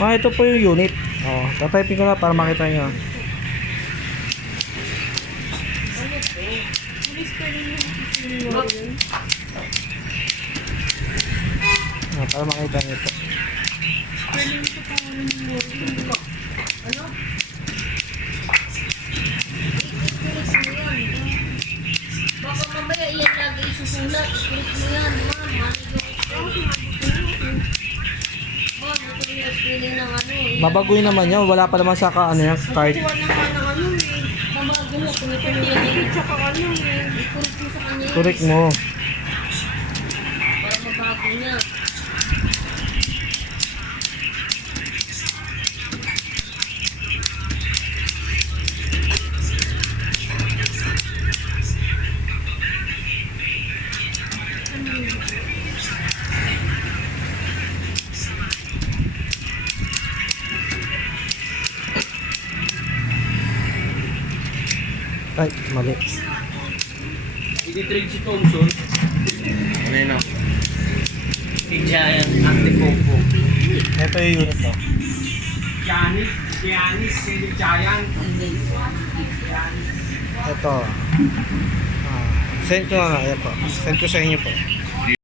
Ito po yung unit. Tatyping ko na para makita nyo. Para makita nyo po. Baka mamaya yan lagi isusulat. Script mo yan, ma'am. Babaguhin naman yan. Wala pa naman sa card. Correct mo. Para mabago niya. Ay, mali. I-trade si Thompson. Ano yun o? Si Giant Antipopo. Ito yung unit to. Giannis, hindi Giant. Ito. Send ko na. Ayan po. Send ko sa inyo po.